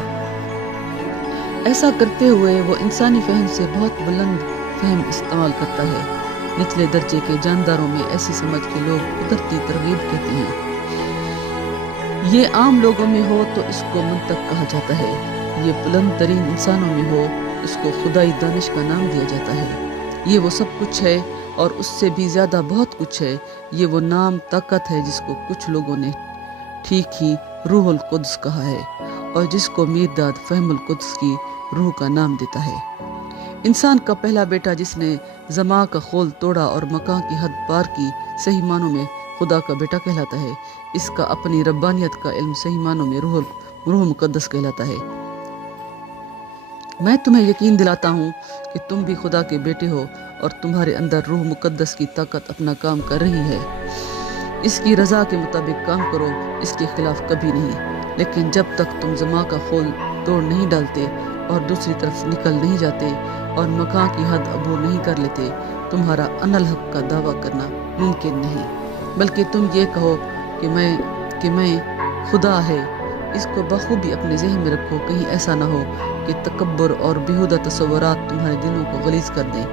ایسا کرتے ہوئے وہ انسانی فہم سے بہت بلند فہم استعمال کرتا ہے۔ نچلے درجے کے جانداروں میں ایسی سمجھ کے لوگ قدرتی ترغیب کہتے ہیں۔ یہ عام لوگوں میں ہو تو اس کو منطق کہا جاتا ہے۔ یہ بلند ترین انسانوں میں ہو اس کو خدائی دانش کا نام دیا جاتا ہے۔ یہ وہ سب کچھ ہے اور اس سے بھی زیادہ بہت کچھ ہے۔ یہ وہ نام طاقت ہے جس کو کچھ لوگوں نے ٹھیک ہی روح القدس کہا ہے اور جس کو میرداد فہم القدس کی روح کا نام دیتا ہے۔ انسان کا پہلا بیٹا جس نے زمان کا خول توڑا اور مکان کی حد پار کی، صحیح معنوں میں خدا کا بیٹا کہلاتا ہے۔ اس کا اپنی ربانیت کا علم صحیح معنوں میں روح مقدس کہلاتا ہے۔ میں تمہیں یقین دلاتا ہوں کہ تم بھی خدا کے بیٹے ہو اور تمہارے اندر روح مقدس کی طاقت اپنا کام کر رہی ہے۔ اس کی رضا کے مطابق کام کرو، اس کے خلاف کبھی نہیں۔ لیکن جب تک تم زمان کا خول توڑ نہیں ڈالتے اور دوسری طرف نکل نہیں جاتے اور مکان کی حد عبور نہیں کر لیتے، تمہارا ان الحق کا دعویٰ کرنا ممکن نہیں۔ بلکہ تم یہ کہو کہ میں خدا ہے۔ اس کو بخوبی اپنے ذہن میں رکھو، کہیں ایسا نہ ہو کہ تکبر اور بیہودہ تصورات تمہارے دلوں کو غلیظ کر دیں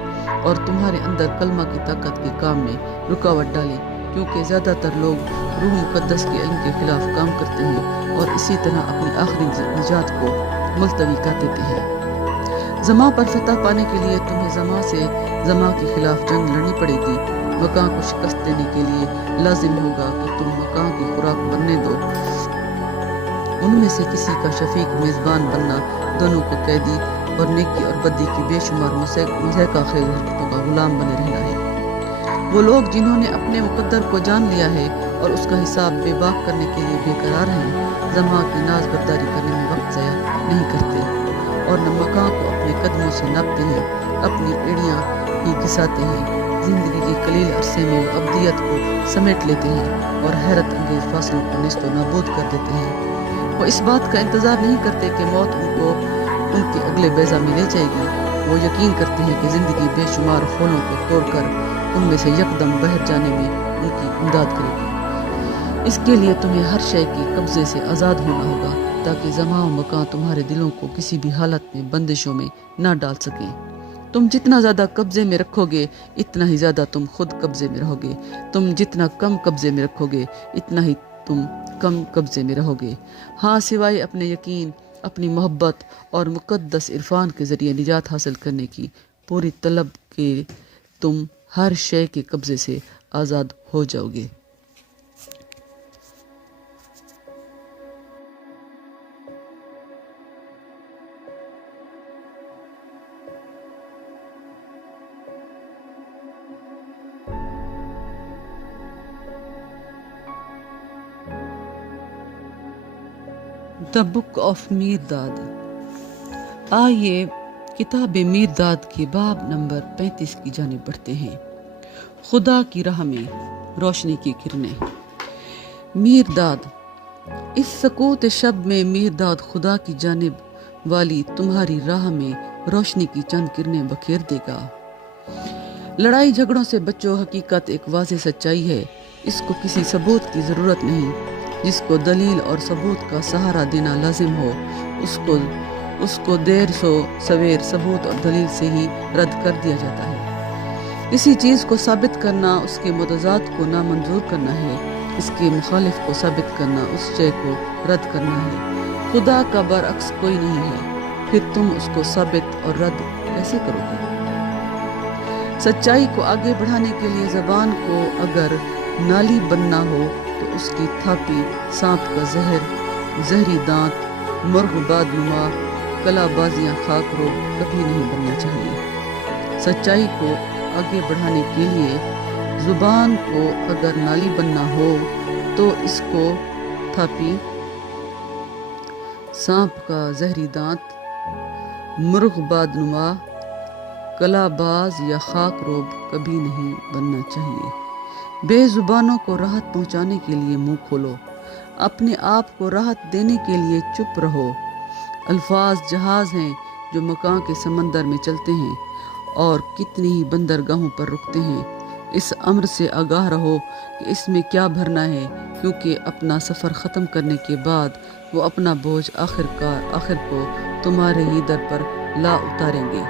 اور تمہارے اندر کلمہ کی طاقت کے کام میں رکاوٹ ڈالیں، کیونکہ زیادہ تر لوگ روح مقدس کے علم کے خلاف کام کرتے ہیں اور اسی طرح اپنی آخری نجات کو ملتوی کر دیتے ہیں۔ زمان پر فتح پانے کے لیے تمہیں زمان کے خلاف جنگ لڑنی پڑے گی۔ مکان کو شکست دینے کے لیے لازم ہوگا کہ تم مکان کی خوراک بننے دو۔ ان میں سے کسی کا شفیق میزبان بننا دونوں کو قیدی اور نیکی اور بدی کی بے شمار مضحکہ خیز حرکتوں کا غلام بنے رہنا ہے۔ وہ لوگ جنہوں نے اپنے مقدر کو جان لیا ہے اور اس کا حساب بے باک کرنے کے لیے بے قرار ہیں، زمان کی ناز برداری کرنے میں وقت ضائع نہیں کرتے اور نہ مکان کو اپنے قدموں سے ناپتے ہیں، اپنی ایڑیاں ہی گھساتے ہیں۔ زندگی کے قلیل عرصے میں وہ ابدیت کو سمیٹ لیتے ہیں اور حیرت انگیز فاصلوں کو نیست و نابود کر دیتے ہیں۔ وہ اس بات کا انتظار نہیں کرتے کہ موت ان کو ان کے اگلے بیضہ میں لے جائے گی۔ وہ یقین کرتے ہیں کہ زندگی بے شمار خولوں کو توڑ کر ان میں سے یکدم بہر جانے میں ان کی امداد کرے گی۔ اس کے لیے تمہیں ہر شے کے قبضے سے آزاد ہونا ہوگا تاکہ زمان و مکان تمہارے دلوں کو کسی بھی حالت میں بندشوں میں نہ ڈال سکیں۔ تم جتنا زیادہ قبضے میں رکھو گے اتنا ہی زیادہ تم خود قبضے میں رہو گے۔ تم جتنا کم قبضے میں رکھو گے اتنا ہی تم کم قبضے میں رہو گے۔ ہاں، سوائے اپنے یقین، اپنی محبت اور مقدس عرفان کے ذریعے نجات حاصل کرنے کی پوری طلب کے تم ہر شے کے قبضے سے آزاد ہو جاؤ گے۔ دا بک آف میرداد۔ آئیے کتاب میرداد کے باب نمبر 35 کی جانب بڑھتے ہیں۔ خدا کی راہ میں روشنی کی کرنیں۔ میرداد۔ اس سکوت شب میں میرداد خدا کی جانب والی تمہاری راہ میں روشنی کی چند کرنیں بکھیر دے گا۔ لڑائی جھگڑوں سے بچو، حقیقت ایک واضح سچائی ہے۔ اس کو کسی ثبوت کی ضرورت نہیں۔ جس کو دلیل اور ثبوت کا سہارا دینا لازم ہو اس کو دیر سو سویر ثبوت اور دلیل سے ہی رد کر دیا جاتا ہے۔ کسی چیز کو ثابت کرنا اس کے متضاد کو نامنظور کرنا ہے، اس کے مخالف کو ثابت کرنا اس شے کو رد کرنا ہے۔ خدا کا برعکس کوئی نہیں ہے، پھر تم اس کو ثابت اور رد کیسے کرو گے؟ سچائی کو آگے بڑھانے کے لیے زبان کو اگر نالی بننا ہو تو اس کی تھاپی سانپ کا زہری دانت، مرغ باد نما، کلا بازیاں خاک رو کبھی نہیں بننا چاہیے۔ سچائی کو آگے بڑھانے کے لیے زبان کو اگر نالی بننا ہو تو اس کو تھاپی سانپ کا زہری دانت، مرغ باد نما، کلا باز یا خاک روب کبھی نہیں بننا چاہیے۔ بے زبانوں کو راحت پہنچانے کے لیے منہ کھولو، اپنے آپ کو راحت دینے کے لیے چپ رہو۔ الفاظ جہاز ہیں جو مکان کے سمندر میں چلتے ہیں اور کتنی ہی بندرگاہوں پر رکتے ہیں۔ اس امر سے آگاہ رہو کہ اس میں کیا بھرنا ہے، کیونکہ اپنا سفر ختم کرنے کے بعد وہ اپنا بوجھ آخر کو تمہارے ہی در پر لا اتاریں گے۔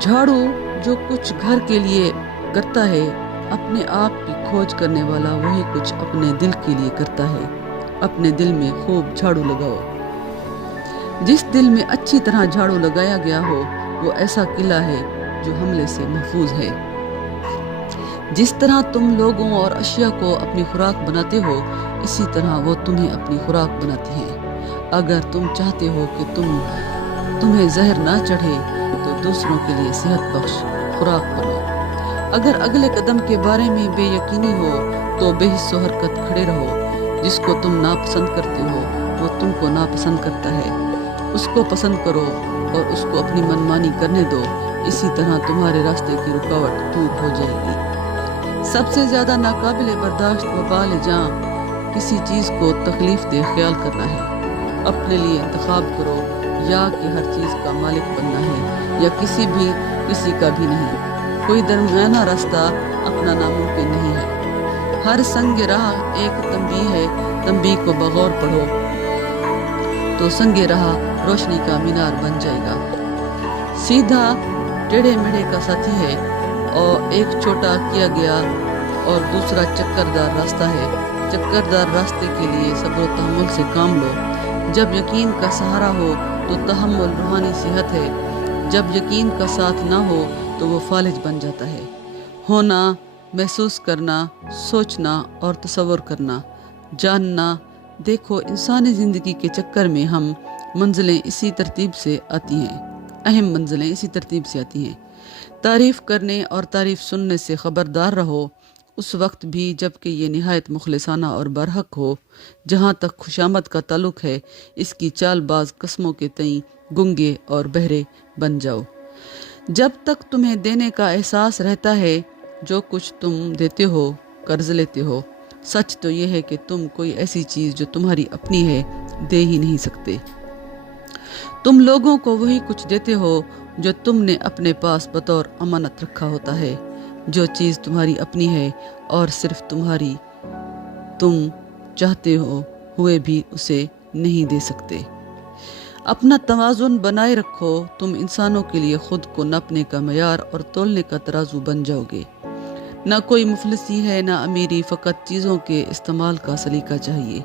جھاڑو جو کچھ گھر کے لیے کرتا ہے، اپنے آپ کی کھوج کرنے والا وہی کچھ اپنے دل کے لیے کرتا ہے۔ اپنے دل میں خوب جھاڑو لگاؤ۔ جس دل میں اچھی طرح جھاڑو لگایا گیا ہو وہ ایسا قلعہ ہے جو حملے سے محفوظ ہے۔ جس طرح تم لوگوں اور اشیاء کو اپنی خوراک بناتے ہو، اسی طرح وہ تمہیں اپنی خوراک بناتی ہیں۔ اگر تم چاہتے ہو کہ تمہیں زہر نہ چڑھے تو دوسروں کے لیے صحت بخش خوراک بنو۔ اگر اگلے قدم کے بارے میں بے یقینی ہو تو بے حس و حرکت کھڑے رہو۔ جس کو تم ناپسند کرتے ہو وہ تم کو ناپسند کرتا ہے۔ اس کو پسند کرو اور اس کو اپنی منمانی کرنے دو، اسی طرح تمہارے راستے کی رکاوٹ دور ہو جائے گی۔ سب سے زیادہ ناقابل برداشت وبال جاں کسی چیز کو تکلیف دہ خیال کرنا ہے۔ اپنے لیے انتخاب کرو، یا کہ ہر چیز کا مالک بننا ہے یا کسی کا بھی نہیں۔ کوئی درمیانہ راستہ اپنا ناممکن نہیں ہے۔ ہر سنگ راہ ایک تنبیہ ہے، تنبیہ کو بغور پڑھو تو سنگ راہ روشنی کا مینار بن جائے گا۔ سیدھا ٹیڑھے میڑھے کا ساتھی ہے، اور ایک چھوٹا کیا گیا اور دوسرا چکردار راستہ ہے۔ چکردار راستے کے لیے صبر و تحمل سے کام لو۔ جب یقین کا سہارا ہو تو تحمل روحانی صحت ہے، جب یقین کا ساتھ نہ ہو تو وہ فالج بن جاتا ہے۔ ہونا، محسوس کرنا، سوچنا اور تصور کرنا، جاننا۔ دیکھو، انسانی زندگی کے چکر میں ہم منزلیں اسی ترتیب سے آتی ہیں، اہم منزلیں اسی ترتیب سے آتی ہیں۔ تعریف کرنے اور تعریف سننے سے خبردار رہو، اس وقت بھی جب کہ یہ نہایت مخلصانہ اور برحق ہو۔ جہاں تک خوشامد کا تعلق ہے، اس کی چال باز قسموں کے تئیں گنگے اور بہرے بن جاؤ۔ جب تک تمہیں دینے کا احساس رہتا ہے، جو کچھ تم دیتے ہو قرض لیتے ہو۔ سچ تو یہ ہے کہ تم کوئی ایسی چیز جو تمہاری اپنی ہے دے ہی نہیں سکتے۔ تم لوگوں کو وہی کچھ دیتے ہو جو تم نے اپنے پاس بطور امانت رکھا ہوتا ہے۔ جو چیز تمہاری اپنی ہے اور صرف تمہاری، تم چاہتے ہوئے بھی اسے نہیں دے سکتے۔ اپنا توازن بنائے رکھو، تم انسانوں کے لیے خود کو ناپنے کا معیار اور تولنے کا ترازو بن جاؤ گے۔ نہ کوئی مفلسی ہے نہ امیری، فقط چیزوں کے استعمال کا سلیقہ چاہیے۔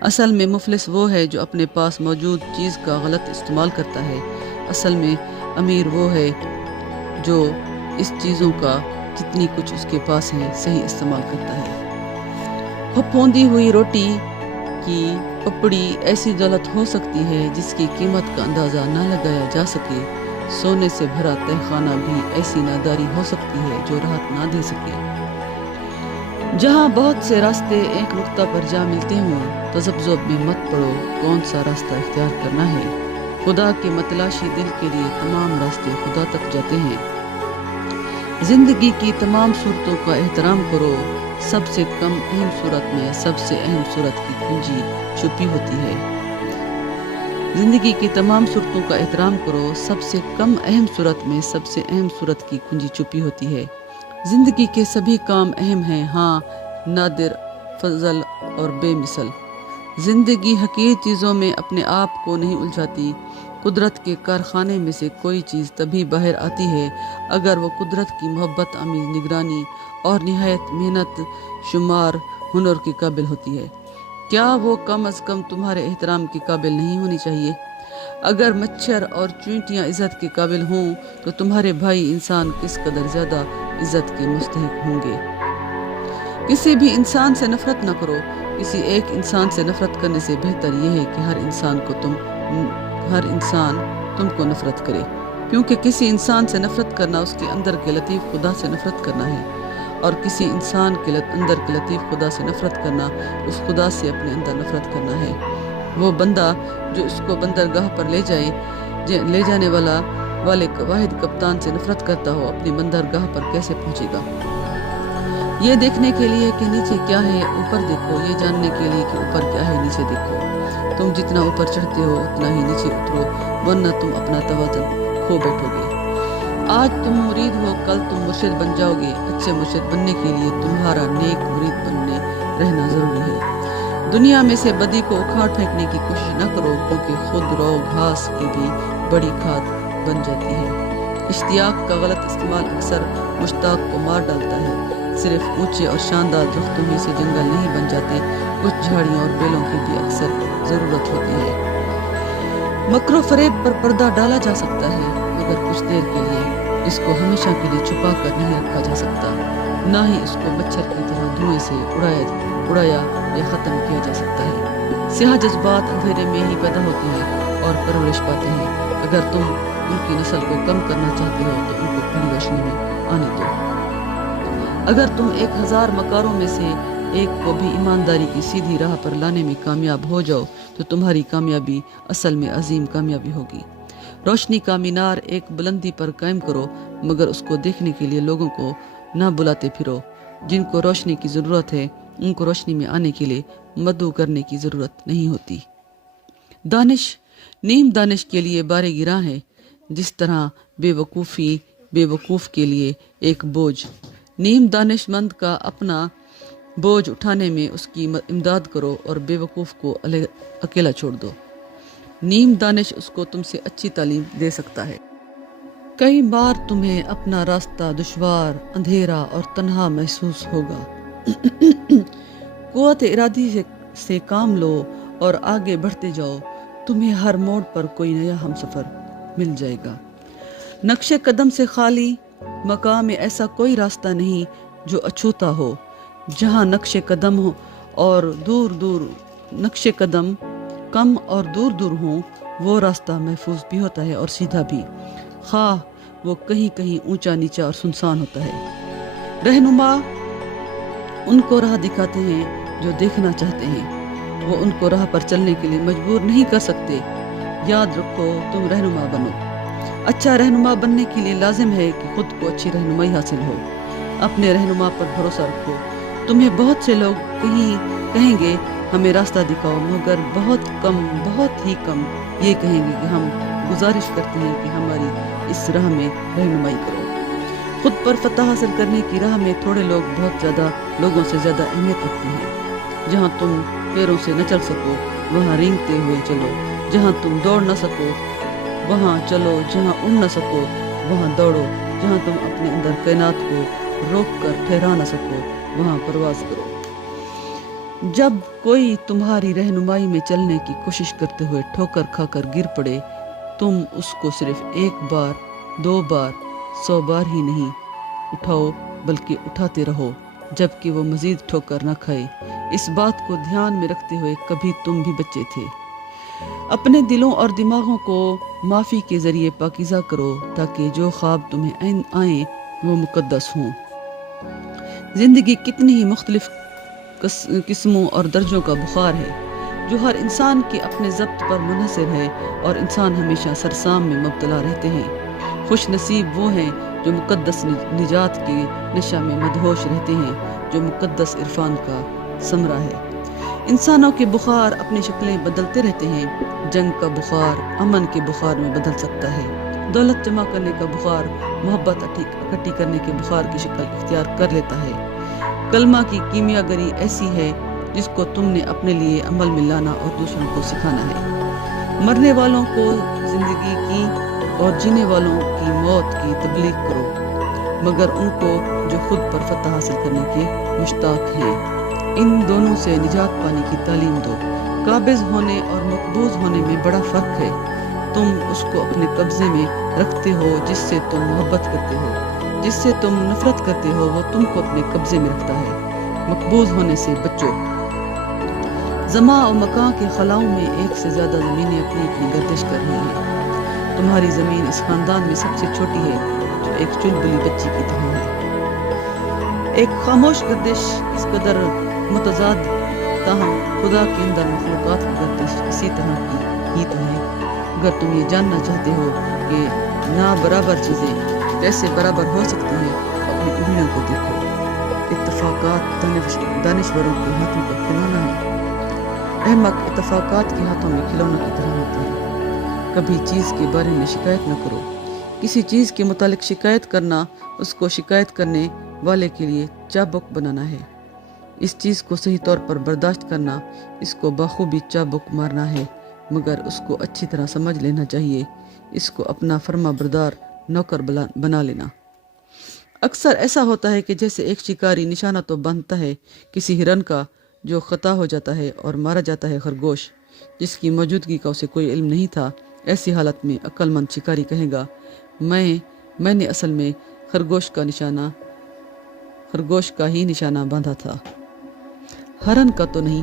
اصل میں مفلس وہ ہے جو اپنے پاس موجود چیز کا غلط استعمال کرتا ہے۔ اصل میں امیر وہ ہے جو اس چیزوں کا جتنی کچھ اس کے پاس ہے صحیح استعمال کرتا ہے۔ پھپھوندی ہوئی روٹی کی پپڑی ایسی دولت ہو سکتی ہے جس کی قیمت کا اندازہ نہ لگایا جا سکے۔ سونے سے بھرا تہ خانہ بھی ایسی ناداری ہو سکتی ہے جو راحت نہ دے سکے۔ جہاں بہت سے راستے ایک نقطہ پر جا ملتے ہوں، تذبذب میں مت پڑو کون سا راستہ اختیار کرنا ہے۔ خدا کے متلاشی دل کے لیے تمام راستے خدا تک جاتے ہیں۔ زندگی کی تمام صورتوں کا احترام کرو۔ سب سے کم اہم صورت میں سب سے اہم صورت کی کنجی چھپی ہوتی ہے۔ زندگی کی تمام صورتوں کا احترام کرو۔ سب سے کم اہم صورت میں سب سے اہم صورت کی کنجی چھپی ہوتی ہے۔ زندگی کے سبھی کام اہم ہیں، ہاں، نادر، فضل اور بے مثل۔ زندگی حقیر چیزوں میں اپنے آپ کو نہیں الجھاتی۔ قدرت کے کارخانے میں سے کوئی چیز تبھی باہر آتی ہے اگر وہ قدرت کی محبت آمیز نگرانی اور نہایت محنت شمار ہنر کے قابل ہوتی ہے۔ کیا وہ کم از کم تمہارے احترام کے قابل نہیں ہونی چاہیے؟ اگر مچھر اور چیونٹیاں عزت کے قابل ہوں تو تمہارے بھائی انسان کس قدر زیادہ عزت کے مستحق ہوں گے۔ کسی بھی انسان سے نفرت نہ کرو۔ کسی ایک انسان سے نفرت کرنے سے بہتر یہ ہے کہ ہر انسان تم کو نفرت کرے، کیونکہ کسی انسان سے نفرت کرنا اس کے اندر کے لطیف خدا سے نفرت کرنا ہے، اور کسی انسان کے اندر کے لطیف خدا سے نفرت کرنا اس خدا سے اپنے اندر نفرت کرنا ہے۔ وہ بندہ جو اس کو بندرگاہ پر لے جانے والے واحد کپتان سے نفرت کرتا ہو، اپنی بندرگاہ پر کیسے پہنچے گا؟ یہ دیکھنے کے لیے کہ نیچے کیا ہے اوپر دیکھو، یہ جاننے کے لیے کہ اوپر کیا ہے نیچے دیکھو۔ تم جتنا اوپر چڑھتے ہو اتنا ہی نیچے اترو، ورنہ تم اپنا توازن کھو بیٹھو گے۔ آج تم مرید ہو، کل تم مرشد بن جاؤ گے۔ اچھے مرشد بننے کے لیے تمہارا نیک مرید بننے رہنا ضروری ہے۔ دنیا میں سے بدی کو اکھاڑ پھینکنے کی کوشش نہ کرو، کیونکہ خود رو گھاس کی بھی بڑی کھاد بن جاتی ہے۔ اشتیاق کا غلط استعمال اکثر مشتاق کو مار ڈالتا ہے۔ صرف اونچے اور شاندار درختوں ہی سے جنگل نہیں بن جاتے، کچھ جھاڑیوں اور بیلوں کی بھی اکثر ضرورت ہوتی ہے۔ مکر و فریب پر پردہ ڈالا جا سکتا ہے، مگر کچھ دیر کے لیے۔ اس کو ہمیشہ کے لیے چھپا کر نہیں رکھا جا سکتا، نہ ہی اس کو مچھر کی طرح دھوئیں سے اڑایا یا ختم کیا جا سکتا ہے۔ سیاہ جذبات اندھیرے میں ہی پیدا ہوتے ہیں اور پرورش پاتے ہیں۔ اگر تم ان کی نسل کو کم کرنا چاہتے ہو تو ان کو کھلی روشنی میں آنے دو۔ اگر تم 1000 مکاروں میں سے ایک کو بھی ایمانداری کی سیدھی راہ پر لانے میں کامیاب ہو جاؤ تو تمہاری کامیابی اصل میں عظیم کامیابی ہوگی۔ روشنی کا مینار ایک بلندی پر قائم کرو، مگر اس کو دیکھنے کے لیے لوگوں کو نہ بلاتے پھرو۔ جن کو روشنی کی ضرورت ہے ان کو روشنی میں آنے کے لیے مدعو کرنے کی ضرورت نہیں ہوتی۔ دانش نیم دانش کے لیے بار گراں ہے، جس طرح بے وقوف کے لیے ایک بوجھ۔ نیم دانش مند کا اپنا بوجھ اٹھانے میں اس کی امداد کرو اور بے وقوف کو اکیلا چھوڑ دو۔ نیم دانش اس کو تم سے اچھی تعلیم دے سکتا ہے۔ کئی بار تمہیں اپنا راستہ دشوار، اندھیرا اور تنہا محسوس ہوگا۔ قوت ارادی سے کام لو اور آگے بڑھتے جاؤ، تمہیں ہر موڑ پر کوئی نیا ہمسفر مل جائے گا۔ نقش قدم سے خالی مقام میں ایسا کوئی راستہ نہیں جو اچھوتا ہو۔ جہاں نقش قدم ہو اور نقش قدم کم اور دور دور ہوں، وہ راستہ محفوظ بھی ہوتا ہے اور سیدھا بھی، خواہ وہ کہیں کہیں اونچا نیچا اور سنسان ہوتا ہے۔ رہنما ان کو راہ دکھاتے ہیں جو دیکھنا چاہتے ہیں، وہ ان کو راہ پر چلنے کے لیے مجبور نہیں کر سکتے۔ یاد رکھو، تم رہنما بنو۔ اچھا رہنما بننے کے لیے لازم ہے کہ خود کو اچھی رہنمائی حاصل ہو۔ اپنے رہنما پر بھروسہ رکھو۔ تمہیں بہت سے لوگ کہیں گے ہمیں راستہ دکھاؤ، مگر بہت ہی کم یہ کہیں گے کہ ہم گزارش کرتے ہیں کہ ہماری اس راہ میں رہنمائی کرو۔ خود پر فتح حاصل کرنے کی راہ میں تھوڑے لوگ بہت زیادہ لوگوں سے زیادہ اہمیت رکھتے ہیں۔ جہاں تم پیروں سے نہ چل سکو وہاں رینگتے ہوئے چلو، جہاں تم دوڑ نہ سکو وہاں چلو، جہاں اڑ نہ سکو وہاں دوڑو، جہاں تم اپنے اندر کائنات کو روک کر ٹھہرا نہ سکو وہاں پرواز کرو۔ جب کوئی تمہاری رہنمائی میں چلنے کی کوشش کرتے ہوئے ٹھوکر کھا کر گر پڑے، تم اس کو صرف 1 بار 2 بار 100 بار ہی نہیں اٹھاؤ بلکہ اٹھاتے رہو جب کہ وہ مزید ٹھوکر نہ کھائے۔ اس بات کو دھیان میں رکھتے ہوئے کبھی تم بھی بچے تھے۔ اپنے دلوں اور دماغوں کو معافی کے ذریعے پاکیزہ کرو تاکہ جو خواب تمہیں آئیں وہ مقدس ہوں۔ زندگی کتنی ہی مختلف قسموں اور درجوں کا بخار ہے جو ہر انسان کے اپنے ضبط پر منحصر ہے، اور انسان ہمیشہ سرسام میں مبتلا رہتے ہیں۔ خوش نصیب وہ ہیں جو مقدس نجات کے نشہ میں مدہوش رہتے ہیں، جو مقدس عرفان کا ثمرہ ہے۔ انسانوں کے بخار اپنی شکلیں بدلتے رہتے ہیں۔ جنگ کا بخار امن کے بخار میں بدل سکتا ہے۔ دولت جمع کرنے کا بخار محبت اکٹھی کرنے کے بخار کی شکل اختیار کر لیتا ہے۔ کلمہ کی کیمیا گری ایسی ہے جس کو تم نے اپنے لیے عمل میں لانا اور دوسروں کو سکھانا ہے۔ مرنے والوں کو زندگی کی اور جینے والوں کی موت کی تبلیغ کرو، مگر ان کو جو خود پر فتح حاصل کرنے کے مشتاق ہیں۔ ان دونوں سے نجات پانے کی تعلیم دو۔ قابض ہونے اور مقبوض ہونے میں بڑا فرق ہے۔ تم اس کو اپنے قبضے میں رکھتے ہو جس سے تم محبت کرتے ہو، جس سے تم نفرت کرتے ہو وہ تم کو اپنے قبضے میں رکھتا ہے۔ مقبوض ہونے سے بچو۔ زمان و مکان کے خلاؤں میں ایک سے زیادہ زمینیں اپنی اپنی گردش کر رہی ہیں۔ تمہاری زمین اس خاندان میں سب سے چھوٹی ہے جو ایک چلبلی بچی کی طرح ہے۔ ایک خاموش گردش اس قدر متضاد تاہم خدا کے اندر مخلوقات کی گردش اسی طرح کی ہی تو ہے۔ اگر تم یہ جاننا چاہتے ہو کہ نابرابر چیزیں کیسے برابر ہو سکتی ہیں، اپنی انگلیوں کو دیکھو۔ اتفاقات دانشوروں کے ہاتھوں کا کھلونا ہے۔ احمق اتفاقات کے ہاتھوں میں کھلونوں کی طرح ہوتے ہیں۔ کبھی چیز کے بارے میں شکایت نہ کرو، کسی چیز کے متعلق شکایت کرنا اس کو شکایت کرنے والے کے لیے چابک بنانا ہے۔ اس چیز کو صحیح طور پر برداشت کرنا اس کو بخوبی چابک مارنا ہے، مگر اس کو اچھی طرح سمجھ لینا چاہیے، اس کو اپنا فرما بردار نوکر بنا لینا۔ اکثر ایسا ہوتا ہے کہ جیسے ایک شکاری نشانہ تو باندھتا ہے کسی ہرن کا جو خطا ہو جاتا ہے اور مارا جاتا ہے خرگوش جس کی موجودگی کا اسے کوئی علم نہیں تھا، ایسی حالت میں عقل مند شکاری کہے گا میں نے اصل میں خرگوش کا ہی نشانہ باندھا تھا، ہرن کا تو نہیں،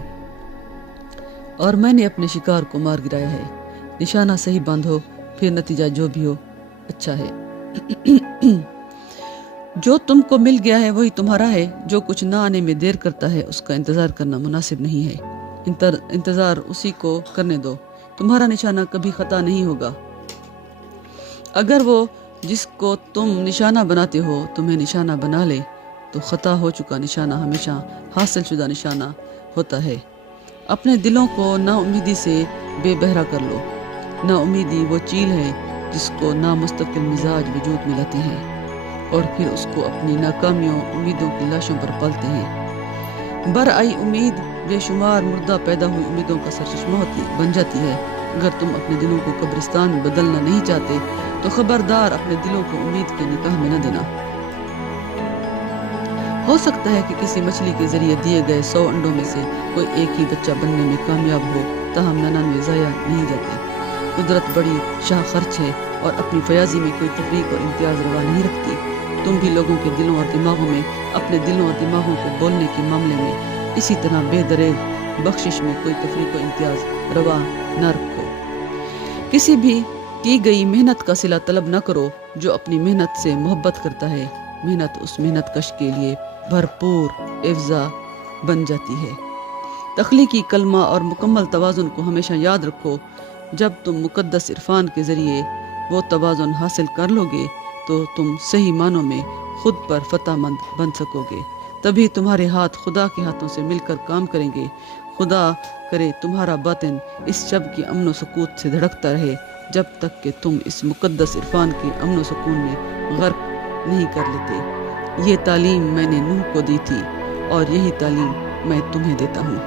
اور میں نے اپنے شکار کو مار گرایا ہے۔ نشانہ صحیح باندھو، پھر نتیجہ جو بھی ہو اچھا ہے۔ جو تم کو مل گیا ہے وہی تمہارا ہے، جو کچھ نہ آنے میں دیر کرتا ہے اس کا انتظار کرنا مناسب نہیں ہے، انتظار اسی کو کرنے دو، تمہارا نشانہ کبھی خطا نہیں ہوگا۔ اگر وہ جس کو تم نشانہ بناتے ہو تمہیں نشانہ بنا لے تو خطا ہو چکا نشانہ ہمیشہ حاصل شدہ نشانہ ہوتا ہے۔ اپنے دلوں کو نا امیدی سے بے بہرا کر لو۔ نا امیدی وہ چیل ہے جس کو نامستقل مزاج وجود میں لاتے ہیں اور پھر اس کو اپنی ناکامیوں امیدوں کی لاشوں پر پالتے ہیں۔ برآئی امید بے شمار مردہ پیدا ہوئی امیدوں کا سرچشمہ بن جاتی ہے۔ اگر تم اپنے دلوں کو قبرستان میں بدلنا نہیں چاہتے تو خبردار اپنے دلوں کو امید کے نکاح میں نہ دینا۔ ہو سکتا ہے کہ کسی مچھلی کے ذریعے دیے گئے 100 انڈوں میں سے کوئی ایک ہی بچہ بننے میں کامیاب ہو، تاہم 99 ضائع نہیں جاتے۔ قدرت بڑی شاہ خرچ ہے اور اپنی فیاضی میں کوئی تفریق اور امتیاز روا نہیں رکھتی۔ تم بھی لوگوں کے دلوں اور دماغوں میں اپنے دلوں اور دماغوں کو بولنے کے معاملے میں اسی طرح بے دریغ بخشش میں کوئی تفریق و امتیاز روا نہ رکھو۔ کسی بھی کی گئی محنت کا صلہ طلب نہ کرو۔ جو اپنی محنت سے محبت کرتا ہے، محنت اس محنت کش کے لیے بھرپور افزا بن جاتی ہے۔ تخلیقی کلمہ اور مکمل توازن کو ہمیشہ یاد رکھو۔ جب تم مقدس عرفان کے ذریعے وہ توازن حاصل کر لو گے تو تم صحیح معنوں میں خود پر فتح مند بن سکو گے۔ تبھی تمہارے ہاتھ خدا کے ہاتھوں سے مل کر کام کریں گے۔ خدا کرے تمہارا باطن اس شب کی امن و سکون سے دھڑکتا رہے جب تک کہ تم اس مقدس عرفان کے امن و سکون میں غرق نہیں کر لیتے۔ یہ تعلیم میں نے نوح کو دی تھی اور یہی تعلیم میں تمہیں دیتا ہوں۔